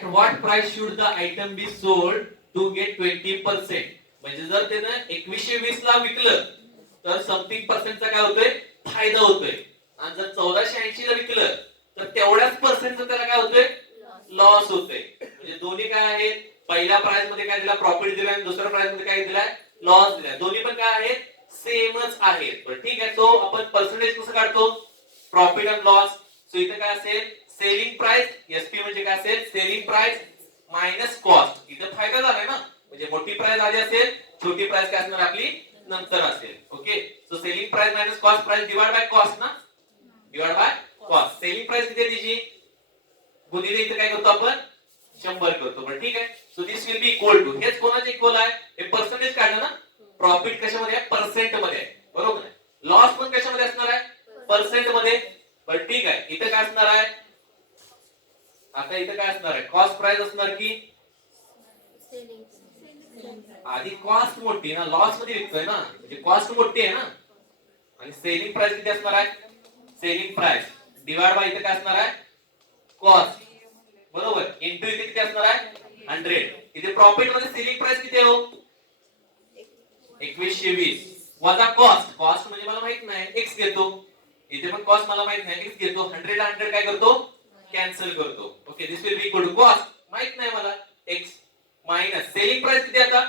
At what price should the item be sold to get 20%. म्हणजे जर त्यानं 2120 ला विकलं तर समथिंग पर्सेंटचा काय होतोय फायदा होतोय, आणि जर 1480 ला विकलं तर तेवढ्याच पर्सेंटचा त्याला काय होतोय लॉस होतोय. म्हणजे दोन्ही काय आहेत, पहिल्या प्राइस मध्ये काय दिला प्रॉफिट दिला आणि दुसऱ्या प्राइस मध्ये काय दिलाय लॉस दिलाय. दोन्ही पण काय आहेत सेमच आहेत. पण ठीक आहे, सो आपण पर्सेंटेज कसं काढतो प्रॉफिट अँड लॉस. सो इथे काय असेल सेलिंग प्राइस, एसपी म्हणजे काय असेल सेलिंग प्राइस मायनस कॉस्ट. इथे फायदा झालाय ना, म्हणजे मोठी प्राइस आधी असेल छोटी प्राइस काय असणार आपली नंतर असेल. Okay, so selling price minus cost price divide by cost ना, divide by cost. Selling price किती आहे तिची गुणिले इथे काय करतो आपण 100 करतो. पण ठीक आहे, so this will be equal to, हेच कोणाचे इक्वल आहे हे पर्सेंटेज काढलं ना. प्रॉफिट कशामध्ये आहे पर्सेंट मध्ये आहे बरोबर आहे, लॉस पण कशामध्ये असणार आहे पर्सेंट मध्ये. पण ठीक आहे, इथे काय असणार आहे आता इथे काय असणार आहे कॉस्ट प्राइस असणार की आधी कॉस्ट मोठी ना, लॉस मध्ये विकतोय ना म्हणजे कॉस्ट मोठी आहे ना, आणि सेलिंग प्राइस किती असणार आहे सेलिंग प्राइस डिवाइड बाय इथे काय असणार आहे कॉस्ट बरोबर, इंटू इथे किती असणार आहे 100. इथे प्रॉफिट मध्ये सेलिंग प्राइस किती आहे हो 2120 वजा कॉस्ट, कॉस्ट म्हणजे मला माहित नाही एक्स घेतो, इथे पण कॉस्ट मला माहित नाही एक्स घेतो, 100 ला 100 काय करतो कॅन्सल करतो. Okay, this will be equal to cost माहित नाही मला एक्स मायनस सेलिंग प्राइस किती आता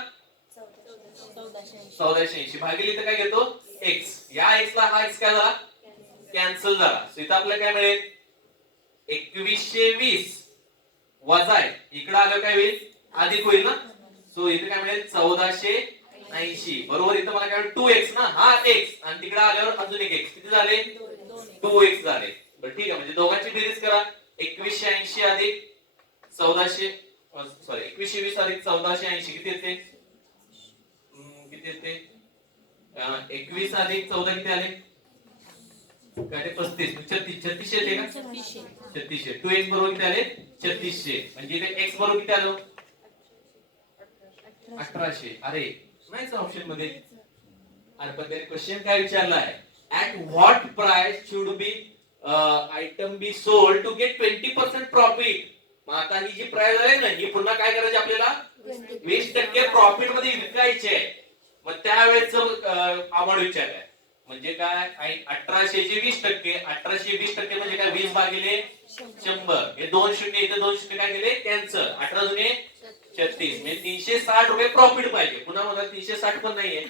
1480 भागिले इथे काय घेतो एक्स, या एक्स ला हा एक्स काय झाला कॅन्सल झाला. सो इथे आपल्याला काय मिळेल 2120 वजा आहे इकडे आलं काय होईल अधिक होईल ना. सो इथे काय मिळेल 1480 बरोबर. इथे मला काय 2x ना, हा x आणि तिकडे आल्यावर अजून एक x किती झाले 2x झाले. बरं ठीक आहे, म्हणजे दोघांची बेरीज करा 2180 अधिक 1400 सॉरी 2120 अधिक 1480 किती येते किती येते 21 अधिक 14 किती आले काय ते 35 36 येते का 3600 2x बरोबर किती आले 3600. म्हणजे इथे x बरोबर किती आलं 1800. अरे नाहीच ऑप्शन मध्ये. अरे पण त्याने क्वेश्चन काय विचारला आहे at what price should be item be sold to get 20% profit. मग आता ही जी प्राइस आहे ना ही पुन्हा काय करायची आपल्याला 20% प्रॉफिट मध्ये विकायची आहे. मग त्यावेळेच आम्हाला विचारलाय म्हणजे काय 1800 चे 20%, 1820% म्हणजे काय 20 भागिले 100. हे 2 शून्य इथे 2 शून्य काय केले कॅन्सल, 18 दुने 36 म्हणजे 360 रुपये प्रॉफिट पाहिजे. पुन्हा मला 360 पण नाहीये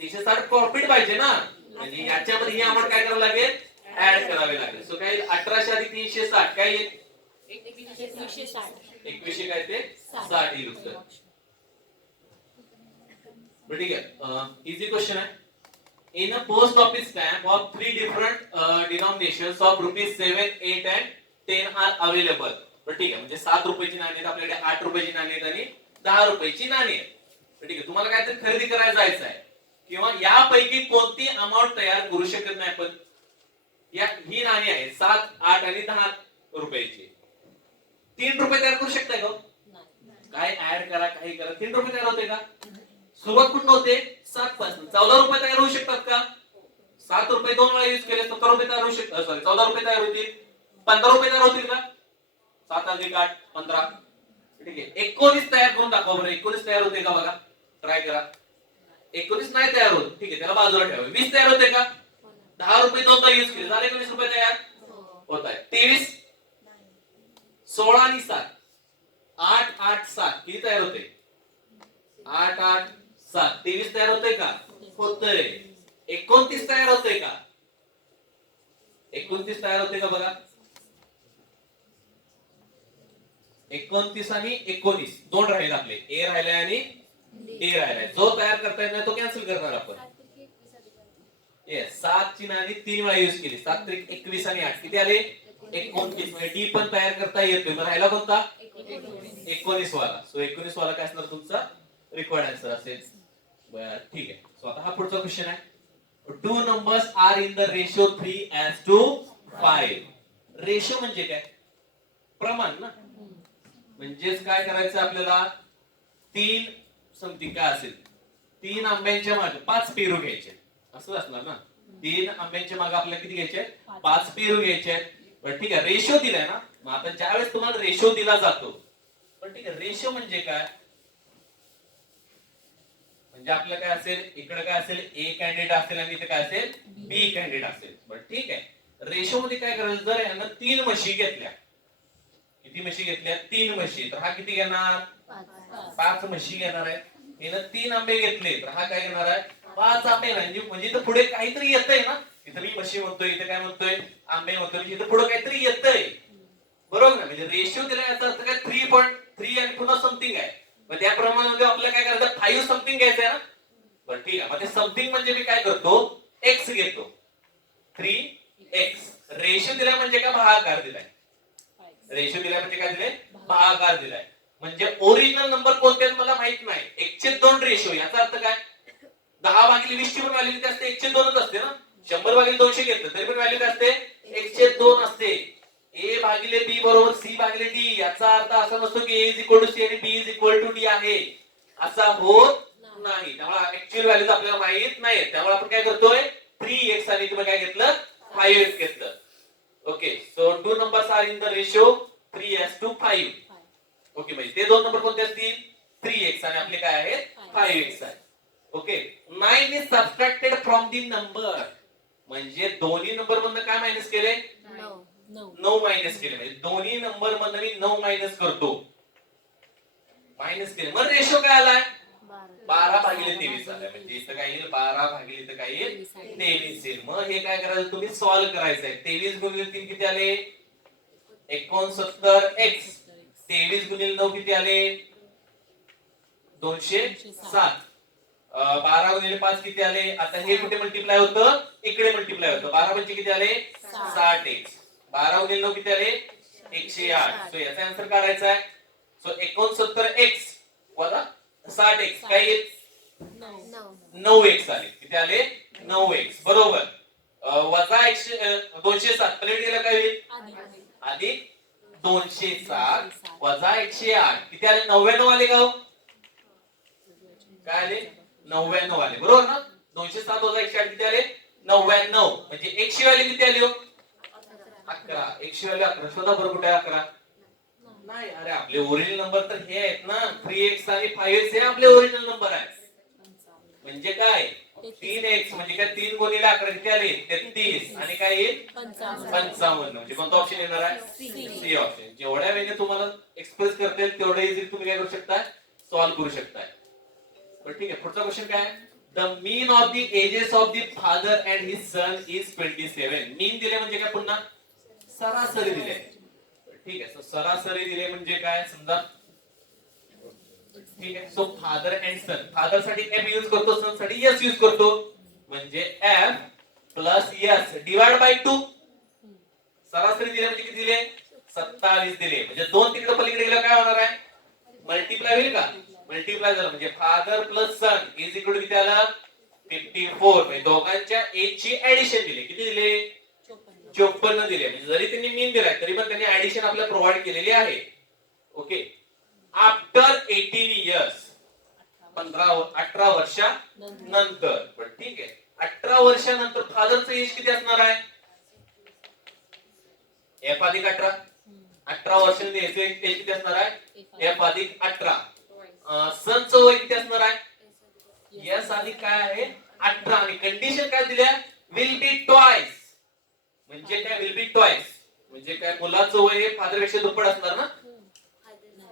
360 प्रॉफिट पाहिजे ना, म्हणजे याच्यामध्ये ही आम्हाला काय करावं लागेल ऍड करावे लागेल. सो काय 1800 अधिक 360 काय येईल 2100 काय ते 60 येईल उत्तर. ठीक आहे, इझी क्वेश्चन आहे. In a post office stamp of 3 different denominations of rupees 7, 8 and 10 are available. ठीक आहे, म्हणजे 7 रुपयाची नाणी आहेत आपल्याकडे, 8 रुपयाची नाणी आहेत आणि 10 रुपयाची नाणी आहेत. ठीक आहे, तुम्हाला काहीतरी खरेदी करायला जायचं आहे किंवा यापैकी कोणती अमाउंट तयार करू शकत नाही आपण. या ही नाणी आहे 7, 8 आणि 10 रुपयाची. 3 रुपये तयार करू शकताय का काय ऍड करा काही करा 3 रुपये तयार होते का. सुरुवात कुठून होते 7 पासून. 14 रुपये तयार होऊ शकतात का 7 रुपये 2 वेळा यूज केले 17 रुपये तयार होऊ शकतात, सॉरी 14 रुपये तयार होतील. 15 रुपये तयार होतील का 7 अधिक 8 15. ठीक आहे, 19 तयार करून दाखवा बरं. 19 तयार होते का बघा ट्राय करा. 19 नाही तयार होत ठीक आहे त्याला बाजूला ठेवा. 20 तयार होते का 10 रुपये 2 यूज केले झाले 19 रुपये तयार होत आहे. 23 16 आणि 7 8 8 7 किती तयार होते 8 8 7 23 तयार होते का होतंय. 29 तयार होते का 29 तयार होते का बघा. 29 आणि 19 दोन राहिले आपले ए राहिलाय आणि ए राहिलाय. जो तयार करता येत नाही तो कॅन्सल करणार आपण. येस 7 ची नाणी 3 वेळा यूज केली 7 त्रिक 21 आणि 8 किती आले 29. म्हणजे डी पण तयार करता येतोय. मग राहिला कोणता 19 वाला. सो 19 वाला काय असणार तुमचा रिक्वायर्ड आन्सर असेल. बरं ठीक आहे, सो आता हा पुढचा क्वेश्चन आहे. Two numbers are in the ratio 3:5. Ratio म्हणजे काय प्रमाण ना, म्हणजेच काय करायचं आपल्याला 3 समथिंग काय असेल 3 आंब्यांच्या मागे 5 पेरू घ्यायचे असं असणार ना. 3 आंब्यांच्या मागे आपल्याला किती घ्यायचे 5 पेरू घ्यायचे. बरं ठीक आहे, रेशो दिलाय ना मग आता ज्यावेळेस तुम्हाला रेशो दिला जातो, पण ठीक आहे, रेशो म्हणजे काय? म्हणजे आपलं काय असेल, इकडे काय असेल, ए कॅन्डिडेट असेल आणि इथे काय असेल, बी कॅन्डिडेट असेल. बरं ठीक आहे, रेशो मध्ये काय करायचं, जर यांना 3 म्हशी घेतल्या, किती म्हशी घेतल्या, 3 म्हशी, तर हा किती घेणार, 5 म्हशी घेणार आहे. हिनं 3 आंबे घेतले, तर हा काय घेणार आहे, 5 आंबे. म्हणजे इथं पुढे काहीतरी येतंय ना, इथं मी म्हशी म्हणतोय, इथे काय म्हणतोय, आंबे म्हणतोय, म्हणजे इथं पुढे काहीतरी येतंय, बरोबर ना? म्हणजे रेशो दिला याचा अर्थ काय, 3.3 आणि पुन्हा समथिंग आहे. मग त्या प्रमाणामध्ये आपल्याला काय करायचं, 5 समथिंग घ्यायचं आहे ना. बरं ठीक आहे, मग ते समथिंग म्हणजे मी काय करतो, एक्स घेतो, 3x. रेशो दिलाय म्हणजे काय, भागाकार दिलाय. रेशो दिलाय म्हणजे काय दिले, भागाकार दिलाय. म्हणजे ओरिजिनल नंबर कोणते आहेत मला माहित नाही, 1/2 रेशो. याचा अर्थ काय, 10/20 ची पण व्हॅल्यू किती असते, 1/2च असते ना. 100/200 घेतलं तरी पण व्हॅल्यू काय असते, 1/2 असते. ए भागिले बी बरोबर सी भागिले डी. याचा अर्थ असा नसतो की ए इज इक्वल टू सी आणि बी इज इक्वल टू डी आहे, असा होत नाही. त्यामुळे ऍक्च्युअल व्हॅल्यूज आपल्याला माहित नाही, त्यामुळे आपण काय करतोय, 3x आणि तुम्ही काय घेतलं, 5x घेतलं. Okay, so 2 numbers are in the ratio 3:5. Okay, म्हणजे ते 2 नंबर कोणते असतील, 3x आणि आपले काय आहे, 5x आहे. Okay, 9 is subtracted from the number. म्हणजे दोन्ही नंबर मधनं काय मायनस केले, 9 मायनस केले. म्हणजे दोन्ही नंबर मधनं मी 9 मायनस करतो, मायनस केले. मग रेशो काय आलाय, 12/23 आलाय. म्हणजे इथं काय येईल, 12 इथं काय येईल, 23 येईल. मग हे काय करायचं, तुम्ही सॉल्व्ह करायचं आहे. 23 गुणिले 3 किती आले, 69x. 23 गुणिले 9 किती आले, 207. 12 गुणिले 5 किती आले, आता हे कुठे मल्टिप्लाय होतं, इकडे मल्टिप्लाय होतं. 12 म्हणजे किती आले, 60x. 12 गुणिले 9 किती आले, 108. सो याचा आन्सर काढायचा आहे. सो 69x वजा 60x काय येईल, 9x आले. किती आले, 9x बरोबर. वजा 207 प्लेट गेला काय होईल, अधिक 207 वजा 108 किती आले, 99 आले का हो? काय आले, 99 आले, बरोबर ना. 207 वजा 108 किती आले, 99. म्हणजे 100 वाले किती आले हो, 11. 100 वाले 11. शोधा बरं कुठे आहे 11. नाही, अरे आपले ओरिजिनल नंबर तर हे आहेत ना, 3x आणि 5x हे आपले ओरिजिनल नंबर आहेत. म्हणजे काय, 3x म्हणजे काय, 3 गुणिले 11 किती आले, 33 आणि काय येईल, 55. म्हणजे कोणता ऑप्शन येणार आहे, सी ऑप्शन. जेवढ्या वेळेने तुम्हाला एक्सप्रेस करता येईल तेवढ्या इझिली तुम्ही काय करू शकता, सॉल्व्ह करू शकता. बरं ठीक आहे, पुढचा क्वेश्चन काय, the mean of the ages of the father and his son is 27. Mean दिले म्हणजे काय, पुन्हा सरासरी दिले. ठीक आहे, सरासरी दिले म्हणजे काय, समजा ठीक आहे. So father and son, father साठी एफ यूज करतो, सन साठी एस यूज करतो. म्हणजे F plus S divide by 2. सरासरी दिले म्हणजे किती दिले, 27 दिले. म्हणजे 2 तिकडे पलीकडे गेला काय होणार आहे, मल्टिप्लाय होईल का, मल्टिप्लाय झालं. म्हणजे father plus son is equal to किती आलं, 54. म्हणजे दोघांच्या एज ची ऍडिशन दिले, किती दिले, 54 दिले. म्हणजे जरी त्यांनी मीन दिलाय तरी पण त्यांनी ऍडिशन आपल्याला प्रोव्हाइड केलेली आहे. ओके, आफ्टर 18 इयर्स, 18 वर्षानंतर. पण ठीक आहे, 18 वर्षानंतर फादरचं एज किती असणार आहे, एफ अधिक 18. 18 वर्षांनी एज किती असणार आहे, एफ अधिक 18. सनचं वय किती असणार आहे, एस अधिक काय आहे, 18. आणि कंडिशन काय दिल्या, विल बी ट्वाइस. म्हणजे काय, विल बी ट्वाइस म्हणजे काय, मुलाचं वय हे फादर पेक्षा दुप्पट असणार ना,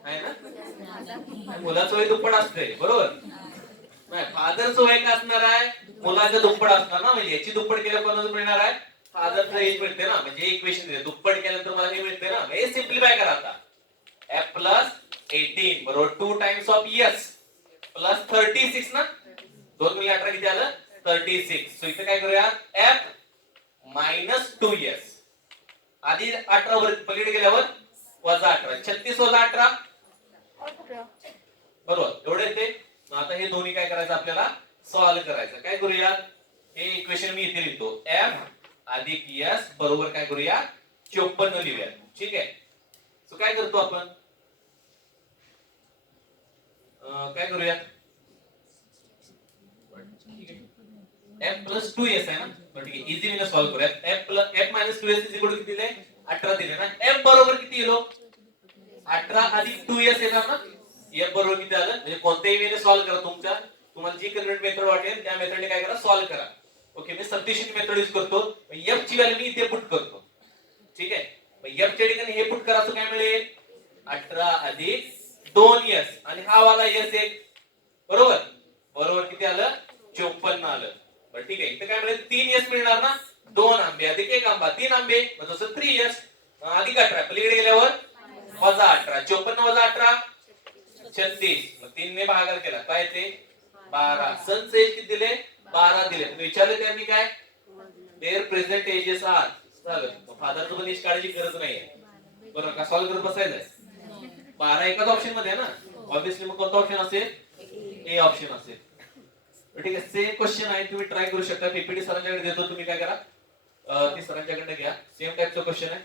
आहे ना, मुलाचं वय दुप्पट असते बरोबर. नाही, फादरचं वय काय असणार आहे, मुलाचं दुप्पट असणार ना. म्हणजे याची दुप्पट केल्यावर कोणाचं मिळणार आहे, फादरचं एज मिळते ना. म्हणजे इक्वेशन दिले, दुप्पट केल्यानंतर मला हे मिळते ना. हे सिम्प्लिफाय करा आता, f प्लस 18 बरोबर 2 टाइम्स ऑफ s प्लस 36 ना. 2 गुणिले 18 किती आलं, 36. सो इथे काय करूया, f मायनस 2s आधी 18 वर पलीकडे गेल्यावर वजा 18. 36 वजा 18 बरोबर, एवढे येते. आता हे दोन्ही काय करायचं, आपल्याला सॉल्व्ह करायचं. काय करूया, हे इक्वेशन मी इथे लिहितो, f अधिक s बरोबर काय करूया, 54 लिहूया. ठीक आहे, सो काय करतो आपण, काय करूया, f प्लस 2s आहे ना. ठीक आहे, इझी वे सॉल्व्ह करूया. f minus 2s is equal to किती दिले, 18 दिले ना. एफ बरोबर किती येलो? 18 अधिक 2s येणार ना. एफ बरोबर किती आलं? म्हणजे कोणत्याही वेळेला सॉल्व्ह करा तुम्हाला जी कन्व्हर्ट मेथड वाटेल त्या मेथडने काय करा, सॉल्व्ह करा. ओके, मी सबस्टिट्यूशन मेथड यूज करतो. एफ ची व्हॅल्यू मी इथे पुट करतो. ठीक आहे. एफ च्या ठिकाणी हे पुट करायचं काय मिळेल? 18 अधिक 2s आणि हा वाला s एक. बरोबर बरोबर किती आलं? 54 आलं. बरं ठीक आहे. इथे काय मिळेल? 3s मिळणार ना. 2 आंबे अधिक 1 आंबा 3 आंबे म्हणजे तसं 3s अधिक 18 पलीकडे गेल्यावर वजा 18. 54 वजा 18 36. मग 3 ने भागाकार केला काय ते 12. सनचे एज किती दिले? 12 दिले. विचारले त्यांनी काय? Their present ages are. झालं. फादरचं पण एज काढायची गरज नाहीये. बरोबर का? सॉल्व्ह करत बसायचंय. 12 एकाच ऑप्शन मध्ये आहे ना. ऑब्विसली मग कोणता ऑप्शन असेल? ए ऑप्शन असेल. ठीक आहे. सेम क्वेश्चन आहे, तुम्ही ट्राय करू शकता. पीपीटी सरांच्याकडे देतो, तुम्ही काय करा ते सरांच्याकडे घ्या. सेम टाइपचा क्वेश्चन आहे.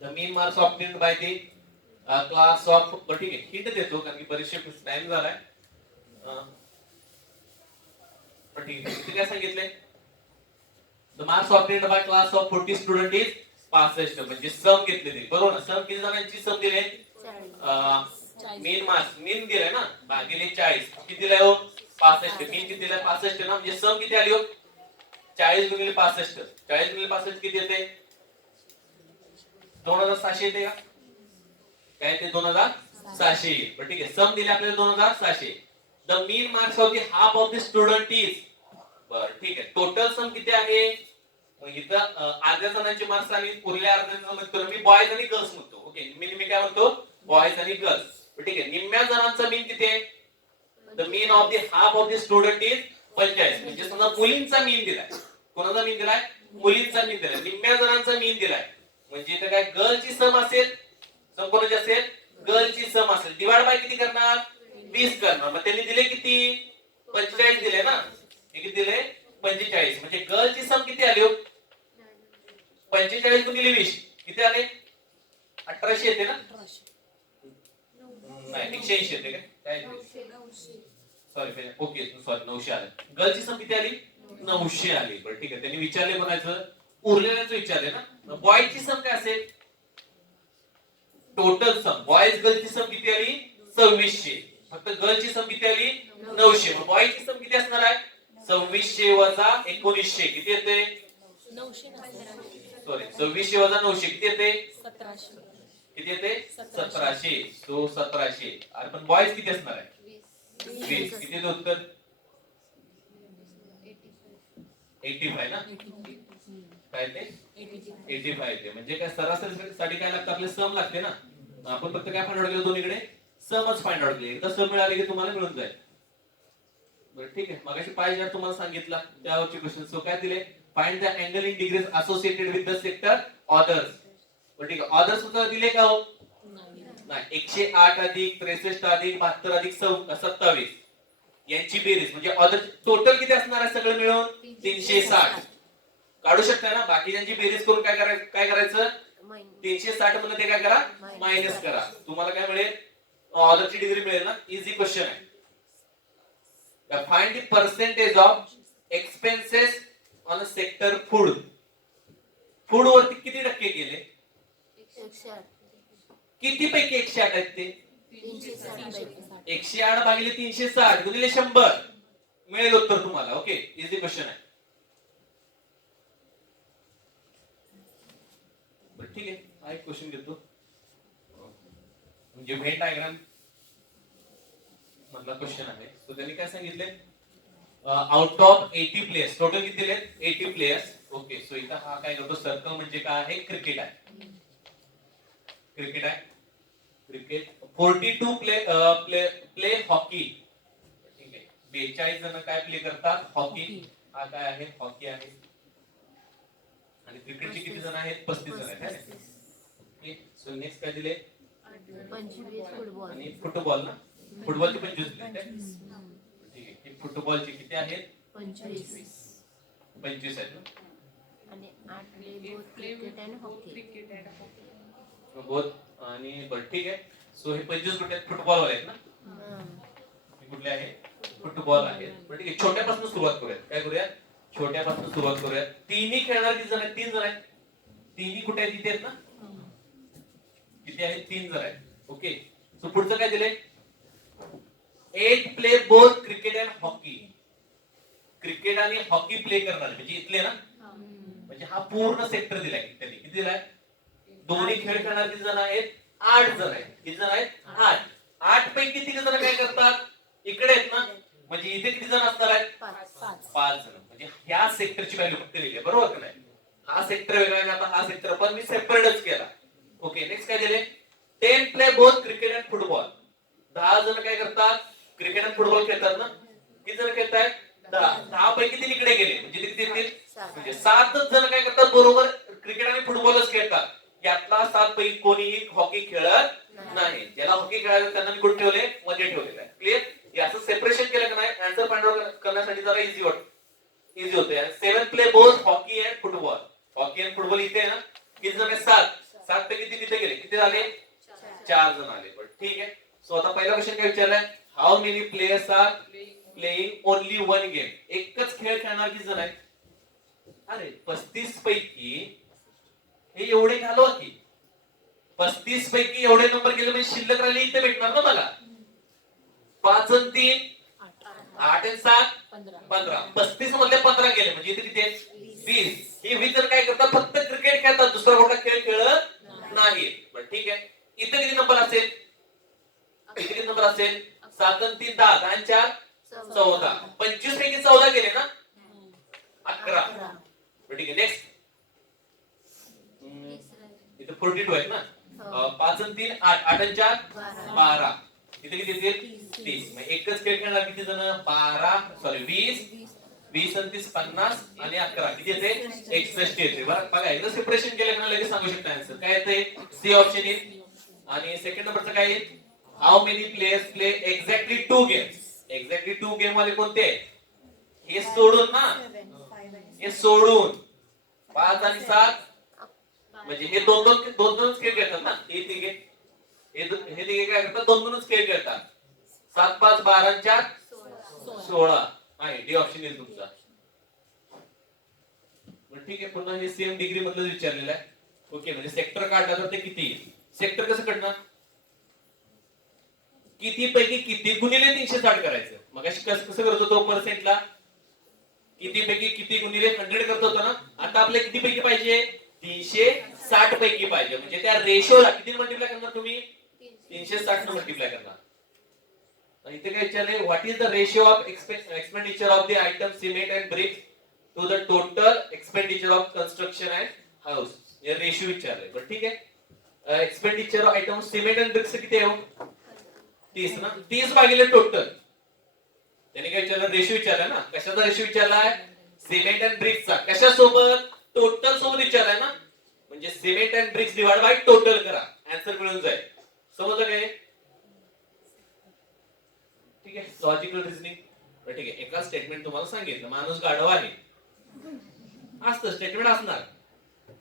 The mean marks obtained by the class of. ठीक आहे, हिंट देतो कारण की बरेचसे टाइम झालाय. ठीक आहे, इथे काय सांगितलंय? The marks obtained by class of 40 student is 65. म्हणजे सम घेतलेली. बरोबर ना. सम किती जणांची सम दिले? मीन मार्क्स मीन दिलाय ना भागिले 40 किती दिलाय हो? 65. मीन किती दिलाय? 65 ना. म्हणजे सम किती आली हो? 40 गुणिले 65. 40 गुणिले 65 किती येते? 2600 येते का? काय ते 2600. पण ठीक आहे, सम दिले आपल्याला 2600. The mean marks of the half of the student is. बरं ठीक आहे, टोटल सम किती आहे? मग इथं अर्ध्या जणांचे मार्क्स आणि उरल्या अर्ध्या जणांमध्ये मी बॉयज आणि गर्ल्स म्हणतो. ओके, मी काय म्हणतो? बॉयज आणि गर्ल्स. ठीक आहे, निम्म्या जणांचा मीन किती आहे? The mean of the half of the student is 45. म्हणजे समजा मुलींचा मीन दिलाय. कोणाचा मीन दिलाय? मुलींचा मीन दिलाय. निम्म्या जणांचा मीन दिलाय. म्हणजे इथं काय गर्लची सम असेल? सम कोणाची असेल? गर्लची सम असेल. डिवाइड बाय किती करणार? 20 करणार. मग त्यांनी दिले किती? 45 दिले ना. हे किती दिले? 45. म्हणजे गर्लची सम किती आली हो? 45 गुणिले 20 किती आले? 1800 येते ना. नाही 180 येते काय? सॉरी ओके सॉरी 900 आले. गर्लची सम किती आली? 900 आली. बरं ठीक आहे, त्यांनी विचारले म्हणायचं उरलेल्याच विचारले ना. बॉयची सम काय असेल? टोटल सम बॉयज गर्लची सम किती आली? 2600. फक्त गर्लची सम किती आली? 900. मग बॉयची सम किती असणार आहे? 2600 वजा 1900 किती येते? 900 सॉरी 2600 वजा 900 किती येते? 1700. किती येते? 1700. सो 1700. अरे पण बॉयज किती असणार आहे? 20. किती येते उत्तर? 85 ना. काय ते? 85 येते. म्हणजे काय सरासरी साठी काय लागतं? आपले सम लागते ना. आपण फक्त काय फाइंड आउट केलं? दोन्हीकडे समच फाइंड आउट केले. एकदा सम मिळाले की तुम्हाला मिळून जाईल. बरं ठीक आहे, मगाशी पाय तुम्हाला सांगितला त्यावरची क्वेश्चन. सो काय दिले? Find the angle in degrees associated with the sector others. बरं ठीक आहे, ऑदर्स सुद्धा दिले का हो? नाही. 108 अधिक 63 अधिक 72 अधिक 27 यांची बेरीज म्हणजे ऑदर टोटल किती असणार आहे सगळं मिळून? 360. काढू शकता ना. बाकीच्यांची बेरीज करून काय करायचं? 360 मध्ये ते काय करा? मायनस करा. तुम्हाला काय मिळेल? ऑर्डरची डिग्री मिळेल ना. इझी क्वेश्चन आहे. Find the percentage of expenses on a sector food. Food वरती किती टक्के गेले? 108. किती पैकी 108 आहेत ते? 360. 108 भागिले 360 गुणिले 100 मिळेल उत्तर तुम्हाला. ओके, इझी क्वेश्चन आहे. ठीक आहे, हा एक क्वेश्चन घेतो. म्हणजे व्हेन डायग्राम मधला क्वेश्चन आहे. तो त्यांनी काय सांगितले? आउट ऑफ 80 प्लेयर्स टोटल किती दिलेत? 80 प्लेयर्स. ओके, सो इथं हा काय करतो? सर्कल म्हणजे काय आहे? क्रिकेट आहे. क्रिकेट आहे. Cricket 42 play hockey. ठीक आहे, 42 जण काय प्ले करतात? हॉकी. हा काय आहे? हॉकी आहे. आणि क्रिकेटचे किती जण आहेत? 35 जण आहेत. ओके, सो नेक्स्ट काय दिले? 25 फुटबॉल. आणि फुटबॉल ना. फुटबॉलचे 25 दिले. ठीक आहे, फुटबॉलचे किती आहेत? 25. 25 आहेत ना. आणि 8 क्रिकेट अँड हॉकी. बोथ आणि बरं ठीक आहे. सो हे 25 कुठले आहेत? फुटबॉल वाले आहेत ना. हे कुठले आहेत? फुटबॉल आहेत. बरं ठीक आहे, छोट्यापासून सुरुवात करूयात. काय करूया? छोट्यापासून सुरुवात करूयात. तिन्ही खेळणारे किती जण आहेत? 3 जण आहेत. तिन्ही कुठे आहेत? इथे आहेत ना? किती आहेत? 3 जण आहेत. ओके, सो पुढचं काय दिलंय? 8 play both cricket and hockey. Cricket आणि हॉकी प्ले करणार म्हणजे इथले ना, म्हणजे हा पूर्ण सेक्टर दिलाय. त्यांनी किती दिलाय? दोन्ही खेळ खेळणारे किती जण आहेत? 8 जण आहेत. किती जण आहेत? 8. 8 पैकी किती जण काय करतात? इकडे आहेत ना, म्हणजे इथे किती जण असणार आहेत? 5 जण. म्हणजे ह्या सेक्टरची व्हॅल्यू फक्त लिहिली आहे, बरोबर की नाही? हा सेक्टर वेगळा आहे, आता हा सेक्टर पण मी सेपरेटच केला. ओके, नेक्स्ट काय दिले? 10 play both cricket and football. 10 जण काय करतात? क्रिकेट आणि फुटबॉल खेळतात ना. किती जण खेळतायत? 10. 10 पैकी 3 इकडे गेले, म्हणजे किती येतील? म्हणजे 7च जण काय करतात? बरोबर क्रिकेट आणि फुटबॉलच खेळतात. यातला 7 पैकी कोणीही हॉकी खेळत नाही. ज्याला हॉकी खेळायचं त्यांना मी कुठे ठेवले? मध्ये ठेवलेलं आहे. क्लिअर? याचं सेपरेशन केलं का नाही, आन्सर फाइंड आउट करण्यासाठी जरा इझी होते. 7 play both hockey and football. Hockey and football इथे आहे ना. किती जण आहेत? 7. 7 पैकी 3 इथे गेले, किती झाले? 4 जण आले. पण ठीक आहे. सो आता पहिला क्वेश्चन काय विचारलाय? How many players are playing only one game. एकच खेळ खेळणार किती जण आहेत? अरे 35 पैकी हे एवढे घालवा की. 35 पैकी एवढे नंबर गेले म्हणजे शिल्लक राहिले इथे भेटणार ना मला. 5 आणि 3 8 आणि 7 15. 35 मधले 15 गेले म्हणजे इथे किती आहेत? 20. ही 20 जण काय करतात? फक्त क्रिकेट खेळतात, दुसरा कोणता खेळ खेळत नाही. बरं ठीक आहे. इथे किती नंबर असेल? किती नंबर असेल? 7 आणि 3 10. 10 आणि 4 14. 25 पैकी 14 गेले ना. 11. ठीक आहे. नेक्स्ट इथे 42 आहेत ना. 5 आणि 3 8. 8 आणि 4 12. इथे किती येतील? 30. मग एकच खेळ खेळणार किती जण? 20 20 आणि 30 50 आणि 11 किती येते? 61 येते. बघा एकदा सेपरेशन केलं का लगेच सांगू शकता आन्सर. काय येते? सी ऑप्शन येईल. आणि सेकंड नंबरचं काय येईल? How many players play exactly 2 games. Exactly 2 game वाले कोणते? हे सोडून ना, हे सोडून 5 आणि 7 म्हणजे हे दोन खेळ खेळतात ना. हे तिघे काय करतात? दोनच खेळ खेळतात. 7 5 12 आणि 4 16 आहे. डी ऑप्शन येईल तुमचा. ठीक आहे. पुन्हा हे सेम डिग्री मधलं विचारलेलं आहे. ओके, म्हणजे सेक्टर काढला तर ते किती येईल? सेक्टर कसं काढणार? किती पैकी किती गुणिले 360 करायचं. मग कसं करत होतो? पर्सेंटला किती पैकी किती गुणिले 100 करत होतो ना. आता आपल्याला किती पैकी पाहिजे? 360 पैकी पाहिजे. म्हणजे त्या रेशोला किती मल्टिप्लाय करणार तुम्ही? 360 न मल्टिप्लाय करणार. इथे काय विचारले? What is the ratio of expenditure of the item cement and bricks to the total expenditure of construction and house. हे रेशिओ विचारले. बरं ठीक आहे. Expenditure of item cement and bricks किती आहे? 30 ना. 30 भागिले टोटल. त्याने काय विचारलं? रेशिओ विचारला ना. कशाचा रेशिओ विचारलाय? सिमेंट अँड ब्रिक्सचा. कशासोबत? टोटल सोबत विचारलाय ना. म्हणजे cement and bricks divide by total करा, आन्सर मिळून जाईल. समजलं काय? ठीक आहे. Logical reasoning. ठीक आहे. एका स्टेटमेंट तुम्हाला सांगितलं माणूस गाढव आहे, असतं स्टेटमेंट असणार.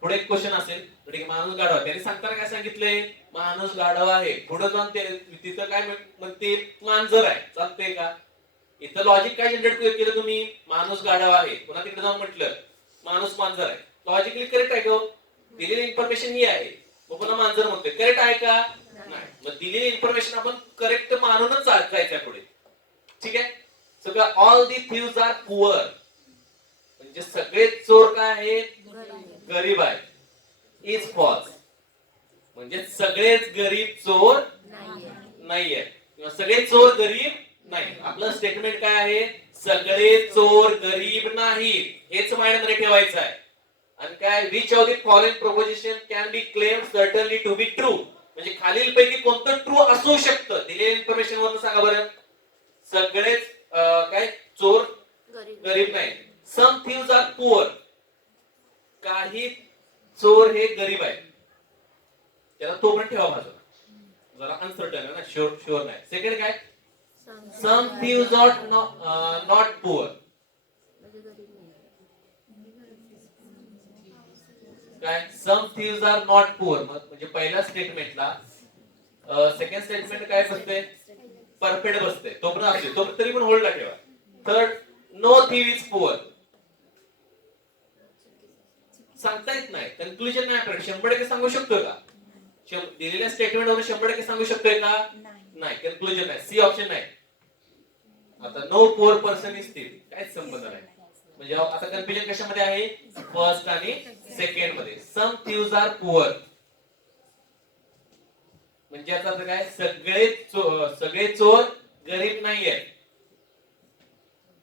पुढे एक क्वेश्चन असेल, ठीक आहे, माणूस गाढव आहे. त्याने सांगताना काय सांगितलंय? माणूस गाढव आहे. पुढे जाऊन तिथं काय म्हणते? मांजर आहे. चालतंय का? इथं लॉजिक काय जनरेट केलं तुम्ही? माणूस गाढव आहे. पुन्हा तिकडे जाऊन म्हटलं माणूस मांजर आहे. लॉजिकली करेक्ट आहे का? दिलेली इन्फॉर्मेशन ही आहे, मग पुन्हा मांजर म्हणतोय. करेक्ट आहे का? नाही. मग दिलेली इन्फॉर्मेशन आपण करेक्ट मानूनच जायचं पुढे. ठीक आहे. सगळं all the thieves are poor, म्हणजे सगळे चोर काय आहेत? गरीब आहेत. इज फॉल्स, म्हणजे सगळेच गरीब चोर नाहीये, किंवा सगळे चोर गरीब नाही. आपलं स्टेटमेंट काय आहे? सगळे चोर गरीब नाहीत, हेच माइंडमध्ये ठेवायचं आहे. आणि काय? Which of the following proposition can be claimed certainly to be true. म्हणजे खालील पैकी कोणतं ट्रू असू शकतं? दिलेल्या इन्फॉर्मेशन वरून सांगा बरं. सगळेच काय चोर गरीब नाही. सम थीव्स आर पुअर, काही चोर हे गरीब आहेत. त्याला तो पण ठेवा बाजूला, जरा अनसर्टन आहे ना, शुअर नाही. सेकंड काय? सम थीव्स आर नॉट पुअर. काय? सम थीव्स आर नॉट पुअर. म्हणजे पहिल्या स्टेटमेंटला सेकंड स्टेटमेंट काय बसते? परफेक्ट बसते. तो पण असतो, तो तरी पण होल्डला ठेवा. Third, no thief is poor. सांगता येत नाही, कन्क्लुजन नाही आपल्याकडे. 100% सांगू शकतो का? दिलेल्या स्टेटमेंट वरून 100% सांगू शकतोय का? नाही. कन्क्लुजन नाही. सी ऑप्शन नाही. आता no poor person is thief, काहीच संबंध नाही. म्हणजे आता कन्फ्युजन कशामध्ये आहे? फर्स्ट आणि सेकंड मध्ये. सम थीव्स आर पुअर, म्हणजे याचा अर्थ काय? सगळे चोर गरीब नाहीये.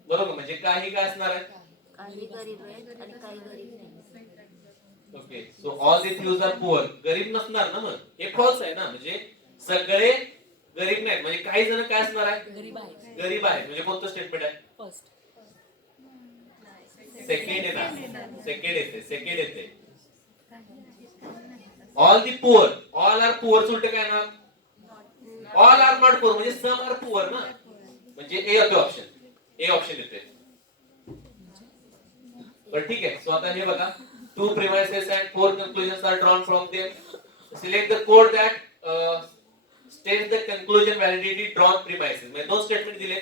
बरोबर, म्हणजे काही काय असणार आहे? काही गरीब आहेत आणि काही गरीब नाही. Okay, so all the thieves are poor. गरीब नसणार ना, मग हे फॉल्स आहे ना. म्हणजे सगळे गरीब नाहीत, म्हणजे काही जण काय असणार आहे? गरीब आहे. गरीब आहेत. म्हणजे कोणतं स्टेटमेंट आहे? फर्स्ट. सेकंड येते. सेकंड येते. All the poor, all are poor उलट काय ना? ऑल आर नॉट पुअर, म्हणजे सम आर पुअर ना. म्हणजे ए होतो ऑप्शन. ए ऑप्शन येते. तर ठीक आहे. सो आता हे बघा, 2 premises and 4 conclusions are drawn from them. Select the code that states the conclusion validity drawn premises. म्हणजे दोन स्टेटमेंट दिले.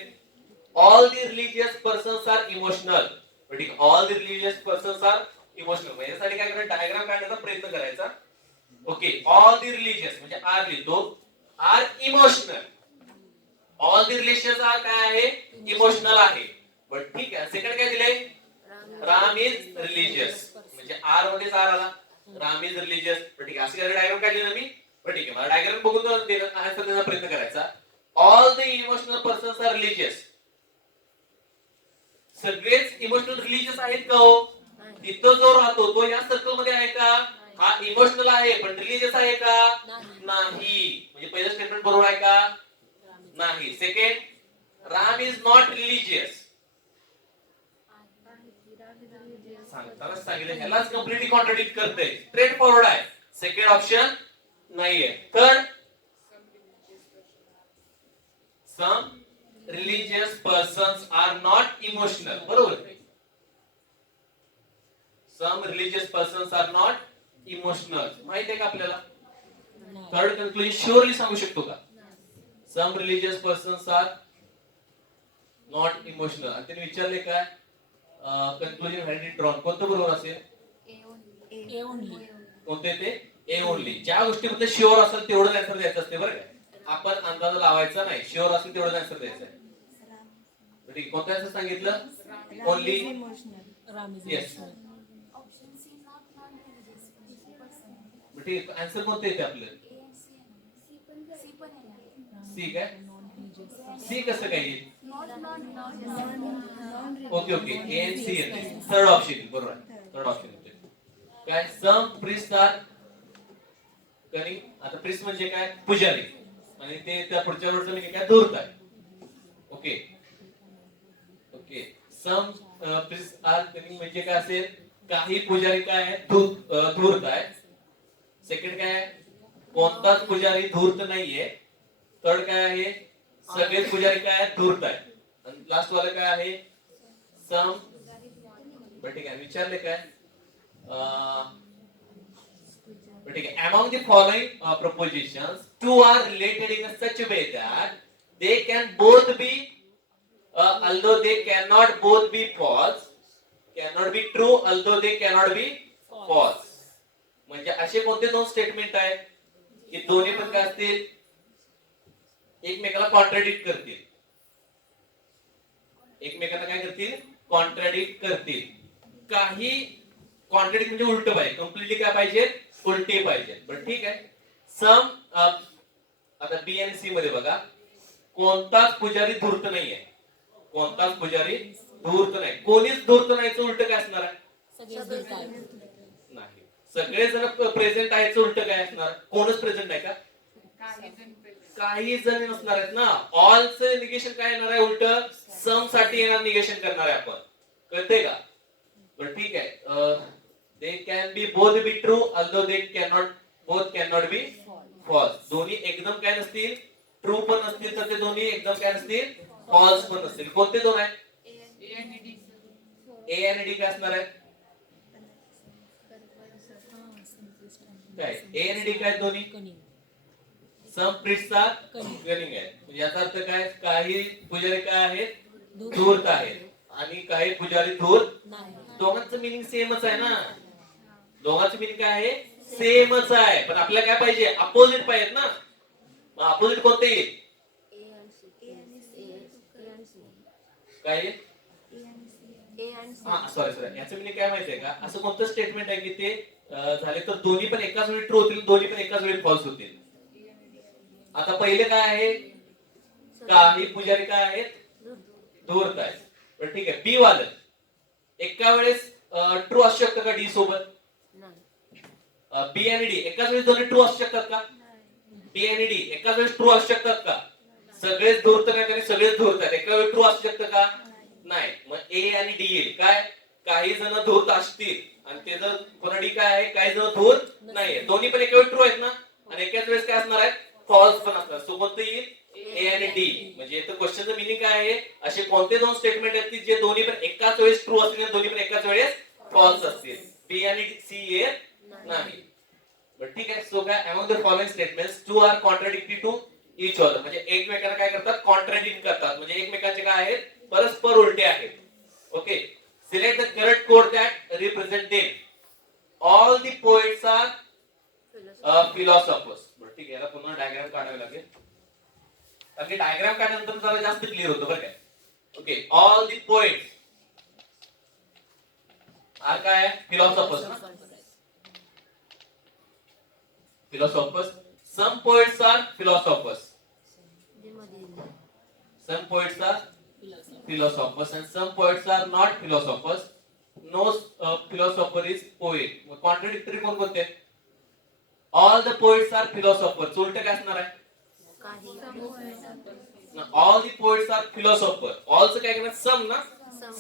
All the religious persons are emotional. ठीक आहे. All the religious persons are emotional. म्हणजे यासाठी काय करायचं? डायग्राम काढण्याचा प्रयत्न करायचा. ओके, ऑल द रिलीजियस म्हणजे आर लिहितो, are emotional. All the relations are काय आहे? इमोशनल आहे. बट ठीक आहे. सेकंड काय दिले? राम इज रिलीजियस, म्हणजे आर मध्येच आर आला. Ram is religious. ठीक आहे. अशी काय डायग्राम काढली ना मी. पण ठीक आहे, मला डायग्राम बघून आन्सर देण्याचा प्रयत्न करायचा. All the emotional persons are religious. सगळेच इमोशनल रिलीजियस आहेत का हो? तिथं जो राहतो तो या सर्कल मध्ये आहे का? हा इमोशनल आहे पण रिलीजियस आहे का? नाही. म्हणजे पहिलं स्टेटमेंट बरोबर आहे का? नाही. Second, Ram is not religious. सांगतानाच सांगितलं, ह्यालाच कम्प्लिटली कॉन्ट्राडिक्ट करते. स्ट्रेट फॉरवर्ड आहे. सेकंड ऑप्शन नाहीये. Third, some religious persons are not emotional. बरोबर. Some religious persons are not emotional. माहिती आहे का आपल्याला? थर्ड कन्क्लुजन श्योरली सांगू शकतो का? Some religious persons are not emotional. आणि त्यांनी विचारले काय? कन्क्लुजन व्हॅलिडिटी ड्रॉन कोणतं बरोबर असेल? A only. कोणते ते? A only. ज्या गोष्टीबद्दल शुअर असेल तेवढंच आन्सर द्यायचं असते. बरं का? आपण अंदाज लावायचा नाही. शुअर असेल तेवढंच आन्सर द्यायचं आहे. ठीक. कोणतं आन्सर सांगितलं? Only. Ram is yes. Emotional. ठीक. आन्सर कोणतं येते आपलं? सी काय? सी कसं काय येईल? Okay okay, A N C येते. थर्ड ऑप्शन बरोबर आहे. थर्ड ऑप्शन येते. काय? सम प्रिस्ट आर कनिंग. आता प्रिस्ट म्हणजे काय? पुजारी. आणि ते त्या पुढच्या वर्डचं म्हणजे काय? धूर्त आहे. Okay okay. Some priest are cunning म्हणजे काय असेल? काही पुजारी काय आहेत? धूर्त आहे. सेकंड काय? कोणताच पुजारी धूर्त नाहीये. थर्ड काय आहे? सगळेच पुजारी काय आहेत? धूर्त आहे. आणि लास्ट वाला काय आहे? सम. ठीक आहे. विचारले काय? ठीक आहे. Among the following propositions, two are related in such a way that they can both be, although they cannot both be false, cannot be true, although they cannot be false. म्हणजे असे कोणते दोन स्टेटमेंट आहेत की दोन्ही पण काय असतील? एकमेकाला कॉन्ट्राडिक्ट करतील. एकमेकांना काय करतील? कॉन्ट्राडिक्ट करतील. काही कॉन्ट्राडिक्ट म्हणजे उलट पाहिजे. कम्प्लिटली काय पाहिजे? उलटे पाहिजे. बरं ठीक आहे. सम, आता बी आणि सी मध्ये बघा, कोणताच पुजारी धूर्त नाहीये. कोणताच पुजारी धूर्त नाही. कोणीच धूर्त नाहीचं उलट काय असणार आहे? सगळेच धूर्त आहेत. नाही. सगळे जण प्रेझेंट आहेत उलट काय असणार? कोणच प्रेझेंट आहे का? काही जण नसणार आहेत ना. ऑलचं निगेशन काय येणार आहे? उलट सम साठी येणार निगेशन करणार आहे आपण. कळतंय का? बरं ठीक आहे. They can be both be true although they cannot both cannot be false. दोन्ही एकदम काय नसतील? ट्रू पण नसतील तर ते दोन्ही एकदम काय नसतील? फॉल्स पण नसतील. कोणते दोन आहेत? ए आणि डी काय असणार आहे? काय? ए आणि डी काय दोन्ही? कनिंग. सम प्रिस्ट आर कनिंग आहे. म्हणजे याचा अर्थ काय? काही पुजारी काय आहेत? धूर्त आहेत. आणि काही पुजारी धूर्त. नाही. दोघांचं मिनिंग सेमच आहे ना. दोघांची मिनिंग काय आहे? सेमच आहे, पण आपल्याला काय पाहिजे? अपोजिट पाहिजेत ना. मग अपोजिट कोणते येईल? ए आणि सी ए आणि सी काय येईल? ए आणि सी हा सॉरी याचं मिनिंग काय माहितीये का? असं कोणतं स्टेटमेंट आहे की ते झाले तर दोन्ही पण एकाच वेळी ट्रू होतील, दोन्ही पण एकाच वेळी फॉल्स होतील. आता पहिले काय आहे? काही पुजारी काय आहेत? धूर्त आहेत. पण ठीक आहे, बी वालं एका वेळेस ट्रू असू शकतं का डी सोबत? नाही बी आणि डी एकाच वेळेस दोन्ही ट्रू असू शकतात का? बी आणि डी एकाच वेळेस ट्रू असू शकतात का? सगळेच धूर्त नाही आणि सगळेच धूर्त आहेत, एका वेळेस ट्रू असू शकतं का? नाही. मग ए आणि डी येईल काय? काही जण धूर्त असतील आणि ते जर कोणा डी काय आहे? काही जण धूर्त नाहीये, दोन्ही पण एका वेळेस ट्रू आहेत ना, आणि एकाच वेळेस काय असणार आहे? फॉल्स पण असणार. सो कोणतं येईल? ए आणि डी. म्हणजे इथं क्वेश्चनचं मिनिंग काय आहे? असे कोणते दोन स्टेटमेंट आहेत की जे दोन्ही पण एकाच वेळेस ट्रू असतील आणि दोन्ही पण एकाच वेळेस फॉल्स असतील? बी आणि सी येत नाही. बट ठीक आहे. सो काय among the following statements two are contradictory to each other, म्हणजे एकमेकांना काय करतात? कॉन्ट्राडिक्ट करतात, म्हणजे एकमेकांचे काय आहेत? परस्पर उलटे आहेत. Okay. Select the correct code that represent them. All the poets are philosophers. बरं ठीक आहे, याला पुन्हा डायग्राम काढावे लागेल, कारण डायग्राम काढल्यानंतर जरा जास्त क्लिअर होतं बरं काय. Okay. All the poets are काय? फिलॉसॉफर्स ना. Philosophers. Some poets are philosophers. Some poets are philosophers and some poets are not philosophers. No philosopher is poet. Contradictory कोण कोणते? All the poets are philosophers. उलट काय असणार आहे? All the poets are philosophers. All चं काय करणार? Some ना.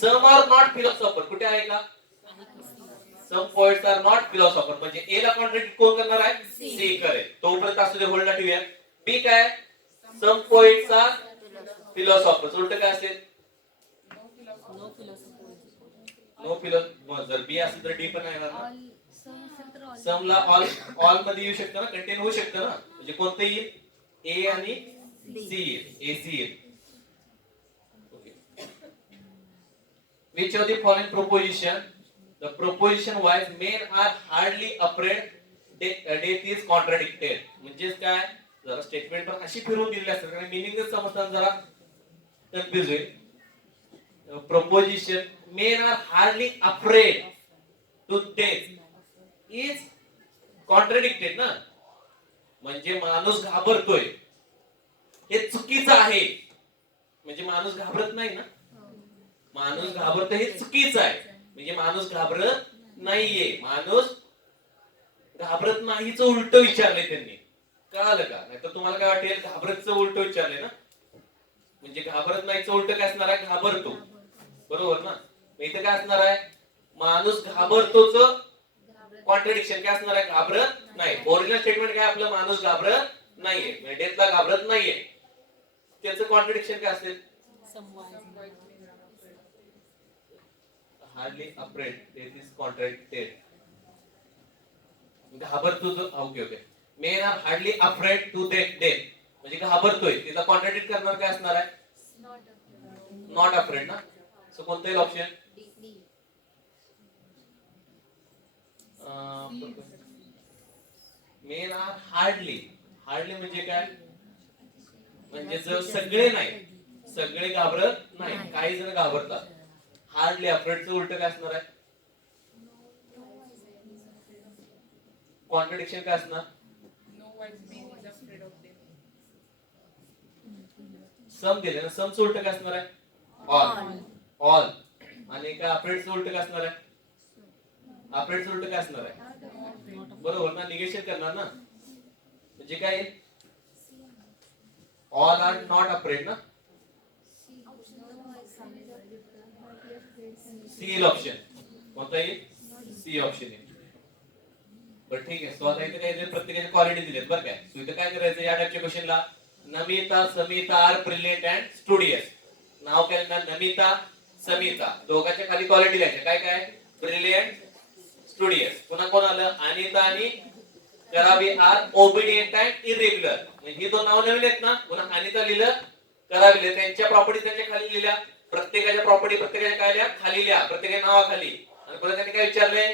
Some are not philosophers. कुठे आहे का? Some poets are not philosophers. म्हणजे ए ला कॉन्ट्रडिक्ट कोण करणार आहे? सी करेल. तोपर्यंत असू दे, होल्डला ठेवूया. बी काय? Some poets are philosophers. उलट काय असेल? No philosopher. जर बी असेल तर डी पण येणार ना. सम ला ऑल मध्ये येऊ शकतं ना, कंटेन होऊ शकतं ना, म्हणजे कोणतं येईल? ए आणि सी येईल. ए सी येईल. Which of the following proposition? The proposition wise men are hardly afraid death is contradicted. म्हणजे काय? जरा स्टेटमेंट पण अशी फिरवून दिलेली असतात कारण मीनिंगच समजताना जरा कन्फ्युज होईल. Proposition men are hardly afraid to death is contradicted ना, म्हणजे माणूस घाबरतोय हे चुकीचं आहे. म्हणजे माणूस घाबरत नाही ना, माणूस घाबरतो हे चुकीचं आहे. म्हणजे माणूस घाबरत नाहीये, माणूस घाबरत नाहीच उलट विचारले त्यांनी. कळालं का? नाही तर तुम्हाला काय वाटेल? घाबरतच उलट विचारले ना, म्हणजे घाबरत नाहीच उलट काय असणार आहे? घाबरतो. बरोबर ना. इथे काय असणार आहे? माणूस घाबरतोच कॉन्ट्रडिक्शन काय असणार आहे? घाबरत नाही. ओरिजिनल स्टेटमेंट काय आपलं? माणूस घाबरत नाहीये, म्हणजे डेथला घाबरत नाहीये. त्याचं कॉन्ट्रडिक्शन काय असेल? Hardly afraid death is contradicted. घाबरतो. Okay okay. Men are hardly afraid to death. म्हणजे घाबरतोय, तिला कॉन्ट्रडिक्ट करणार काय असणार आहे? नॉट अफ्रेड ना. सो कोणतं येईल option? Main are hardly. Hardly म्हणजे काय? म्हणजे जर सगळे नाही, सगळे घाबरत नाही, काही जण घाबरतात. हार्डली अफ्रेडचं उलट काय असणार आहे? कॉन्ट्रडिक्शन काय असणार? सम दिले ना, समचं उलट काय असणार आहे? ऑल. ऑल. आणि काय अफ्रेडचं उलट काय असणार आहे? अफ्रेडचं उलट काय असणार आहे? बरोबर ना, निगेशन करणार ना. म्हणजे काय? ऑल आर नॉट अफ्रेड ना. सी ऑप्शन कोणता येईल? सी ऑप्शन येईल. बरं ठीक आहे. सो आता इथे काय प्रत्येकाची क्वालिटी दिलेत बरं काय. सो इथे काय करायचं या टाइपच्या क्वेश्चनला? Namita Samita are brilliant and studious. नाव काय ना? नमिता समिता. दोघांच्या खाली क्वालिटी लिहायच्या. काय काय? Brilliant, studious. पुन्हा कोण आलं? अनिता आणि करावी आर ओबिडियंट अँड इरेग्युलर. म्हणजे ही दोन नाव नवीन आहेत ना. पुन्हा अनिता लिहिलं, करावी लिहिलं. त्यांच्या प्रॉपर्टी त्यांच्या खाली लिहिल्या. प्रत्येकाच्या प्रॉपर्टी प्रत्येकाच्या काय लिहा? खाली लिहा, प्रत्येकाच्या नावाखाली. आणि पुन्हा त्यांनी काय विचारले?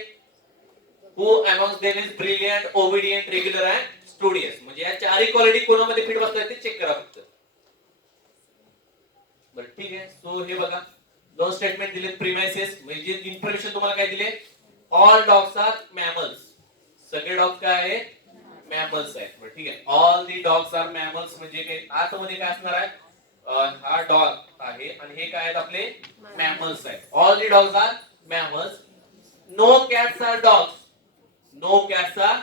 Who amongst them is brilliant, obedient, regular and studious. म्हणजे या चारही क्वालिटी कोणामध्ये फिट बसतात ते चेक करा फक्त. बरं ठीक आहे. सो हे बघा दोन स्टेटमेंट दिले. प्रिमाइसेस म्हणजे इन्फॉर्मेशन तुम्हाला काय दिले, ऑल डॉग्स आर मॅमल्स. सगळे डॉग काय आहे, मॅमल्स आहेत. बरं ठीक आहे. All the dogs are mammals म्हणजे काय, आतमध्ये काय असणार आहे, हा डॉग आहे आणि हे काय आहेत आपले मॅमल्स आहेत. All the dogs are mammals. No cats are dogs. No cats are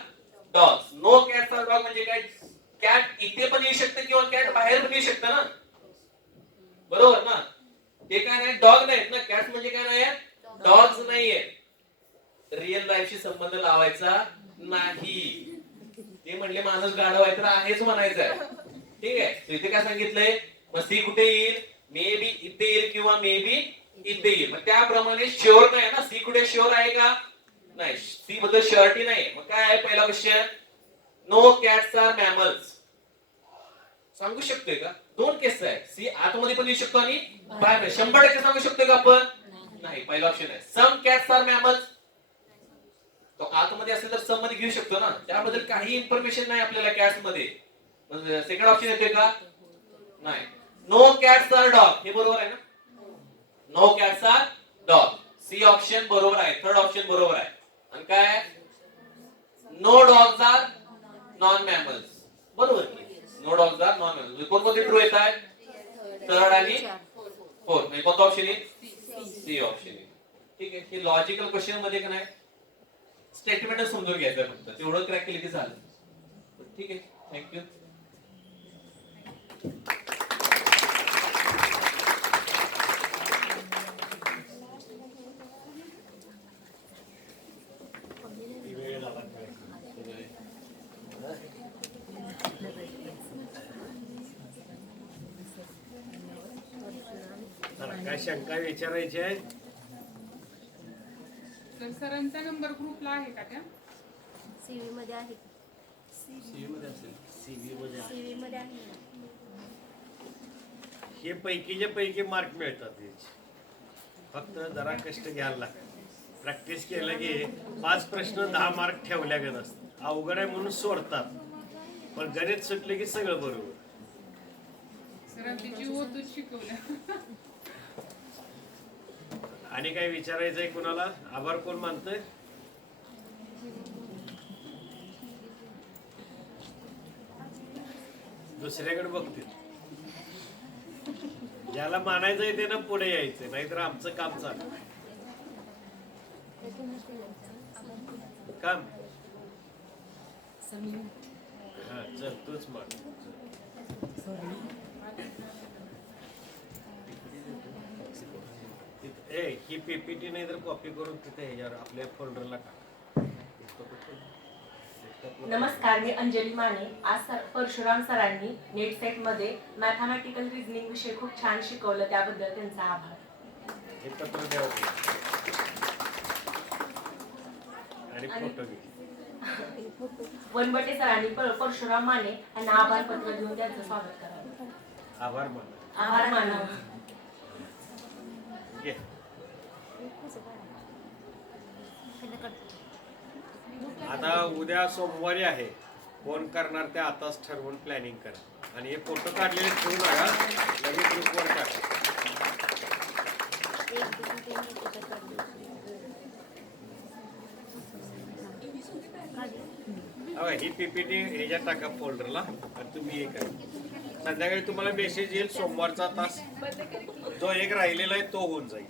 dogs. No cats are dog म्हणजे काय, कॅट इथे पण येऊ शकते किंवा कॅट बाहेर पण येऊ शकते ना, बरोबर ना. ते काय नाही, डॉग नाहीत ना. कॅट्स म्हणजे काय नाही, डॉग्स नाहीये. रिअल लाईफशी संबंध लावायचा नाही. ते म्हणले माणूस गाढव आहे तर आहेच म्हणायचं आहे. ठीक आहे. So इथे काय सांगितलंय, मग सी कुठे येईल, मे बी इथे येईल किंवा मे बी इथे येईल. मग त्याप्रमाणे शुअर नाही ना, सी कुठे शुअर आहे का, नाही. सी बद्दल शुअरिटी नाही. मग काय आहे पहिला question, no cats are mammals. सांगू शकतोय का, दोन केस आहे. सी आतमध्ये पण येऊ शकतो आणि बाहेर. 100% सांगू शकतोय का आपण, नाही. पहिला ऑप्शन आहे. सम कॅट्स आर मॅमल्स. तो आतमध्ये असेल तर सम मध्ये घेऊ शकतो ना, त्याबद्दल काही इन्फॉर्मेशन नाही आपल्याला कॅट्स मध्ये. सेकंड ऑप्शन येते का, नाही. नो कॅट्स आर डॉग, हे बरोबर आहे ना. No cats are dog, C option बरोबर आहे. थर्ड ऑप्शन बरोबर आहे. आणि काय, no dogs are non mammals, बरोबर की. No dogs are non mammals. कोणकोणते ट्रू येत आहे, थर्ड आणि फोर्थ. म्हणजे कोणता ऑप्शन येईल, सी ऑप्शन येईल. ठीक आहे. हे लॉजिकल क्वेश्चन मध्ये का नाही, स्टेटमेंट समजून घ्यायचं फक्त, तेवढं क्रॅक केलं की झालं. ठीक आहे. थँक्यू. काय शंका विचारायची आहे, तर सरांचा नंबर ग्रुपला आहे का त्या? सीव्ही मध्ये आहे. सीव्ही मध्ये असेल. सीव्ही मध्ये आहे ना. हे पैकीच्या पैकी मार्क मिळतात याचे. फक्त जरा कष्ट घ्यायला लागतं. प्रॅक्टिस केलं की 5 प्रश्न 10 मार्क ठेवल्या गेलं असतं. अवघड आहे म्हणून सोडतात, पण गणित सुटले की सगळं बरोबर. सरांची जीव ओतून शिकवल्या. आणि काय विचारायचंय कुणाला, आभार कोण मानतंय, दुसऱ्याकडे बघतील. ज्याला मानायचंय ते ना पुढे यायचं, नाहीतर आमचं काम चालू. काम हा चल तूच मान. ही पीपीटी नाही तर कॉपी करून तिथे ह्याच्यावर आपल्या फोल्डरला टाक. नमस्कार, मी अंजली माने. आज परशुराम सरांनी नेट सेट मध्ये मॅथमॅटिकल रिझनिंग विषय खूप छान शिकवलं, त्याबद्दल त्यांचा आभार. हे पत्र द्यावं आणि फोटो घे. वनबटे सरांनी परशुराम माने यांना आभार पत्र देऊन त्यांचं स्वागत करावं. आभार माना. आभार मानावं. घे. आता उद्या सोमवारी आहे, कोण करणार ते आताच ठरवून प्लॅनिंग करा. आणि हे फोटो काढलेले ठेवू नका, लगेच ग्रुपवर टाका. ही पीपीटी ह्याच्यात टाका फोल्डरला आणि तुम्ही हे करा. संध्याकाळी तुम्हाला मेसेज येईल सोमवारचा तास, जो एक राहिलेला आहे तो होऊन जाईल.